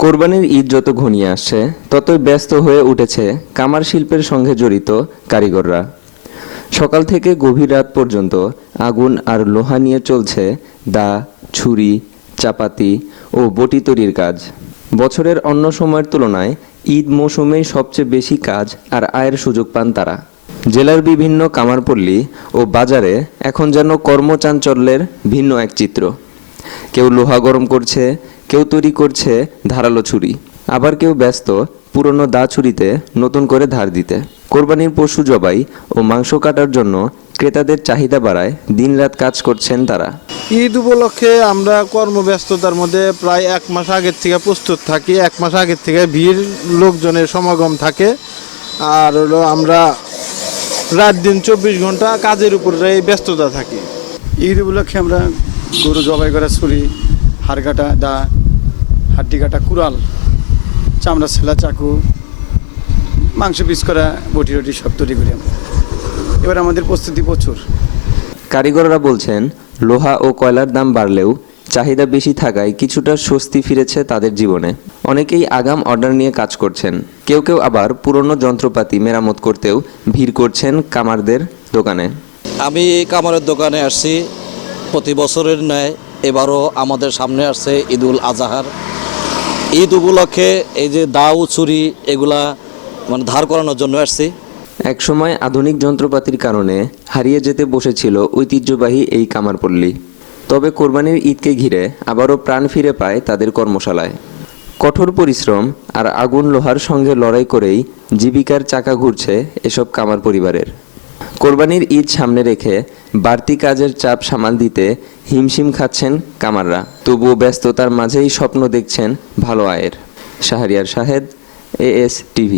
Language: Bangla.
কোরবানির ঈদ যত ঘনিয়ে আসছে ততই ব্যস্ত হয়ে উঠেছে কামার শিল্পের সঙ্গে জড়িত কারিগররা। সকাল থেকে গভীর রাত পর্যন্ত আগুন আর লোহা নিয়ে চলছে দা, ছুরি, চাপাতি ও বটি তৈরির কাজ। বছরের অন্য সময়ের তুলনায় ঈদ মৌসুমেই সবচেয়ে বেশি কাজ আর আয়ের সুযোগ পান তারা। জেলার বিভিন্ন কামারপল্লী ও বাজারে এখন যেন কর্মচাঞ্চল্যের ভিন্ন এক চিত্র। কেউ লোহা গরম করছে, কেউ তৈরি করছে ধারালো ছুরি, আবার কেউ ব্যস্ত পুরনো দা ছুরিতে নতুন করে ধার দিতে। কোরবানির পশু জবাই ও মাংস কাটার জন্য ক্রেতাদের চাহিদা বাড়ায় দিনরাত কাজ করছেন তারা। ঈদ উপলক্ষে আমরা কর্মব্যস্ততার মধ্যে প্রায় 1 মাস আগের থেকে প্রস্তুত থাকি। 1 মাস আগের থেকে ভিড় লোকজনের সমাগম থাকে। আর হলো আমরা রাত দিন 24 ঘন্টা কাজের উপরে ব্যস্ততা থাকি। ঈদ উপলক্ষে আমরা গরু জবাই করা ছুরি, হাড় কাটা দা, হাড্ডি কাটা কুড়াল, চামড়া ছেলা চাকু, মাংস পিস করা বটি রটি সব তৈরি করি আমরা। এবার আমাদের প্রস্তুতি প্রচুর। কারিগররা বলছেন লোহা ও কয়লার দাম বাড়লেও চাহিদা বেশি থাকায় কিছুটা স্বস্তি ফিরেছে তাদের জীবনে। অনেকেই আগাম অর্ডার নিয়ে কাজ করছেন, কেউ কেউ আবার পুরনো যন্ত্রপাতি মেরামত করতেও ভিড় করছেন কামারদের দোকানে। আমি কামারের দোকানে আসছি প্রতি বছরের ন্যায় এবারও আমাদের সামনে আসছে ঈদুল আজহার। ঈদ উপলক্ষে এই যে দাও ছুরি এগুলা ধার করানোর জন্য আসছি। একসময় আধুনিক যন্ত্রপাতির কারণে হারিয়ে যেতে বসেছিল ঐতিহ্যবাহী এই কামারপল্লী। তবে কোরবানির ঈদকে ঘিরে আবারও প্রাণ ফিরে পায় তাদের কর্মশালায়। কঠোর পরিশ্রম আর আগুন লোহার সঙ্গে লড়াই করেই জীবিকার চাকা ঘুরছে এসব কামার পরিবারের। কোরবানির ঈদ সামনে রেখে বাড়তি কাজের চাপ সামাল দিতে হিমশিম খাচ্ছেন কামাররা। তবুও ব্যস্ততার মাঝেই স্বপ্ন দেখছেন ভালো আয়ের। Shahriar Shahed, AS TV।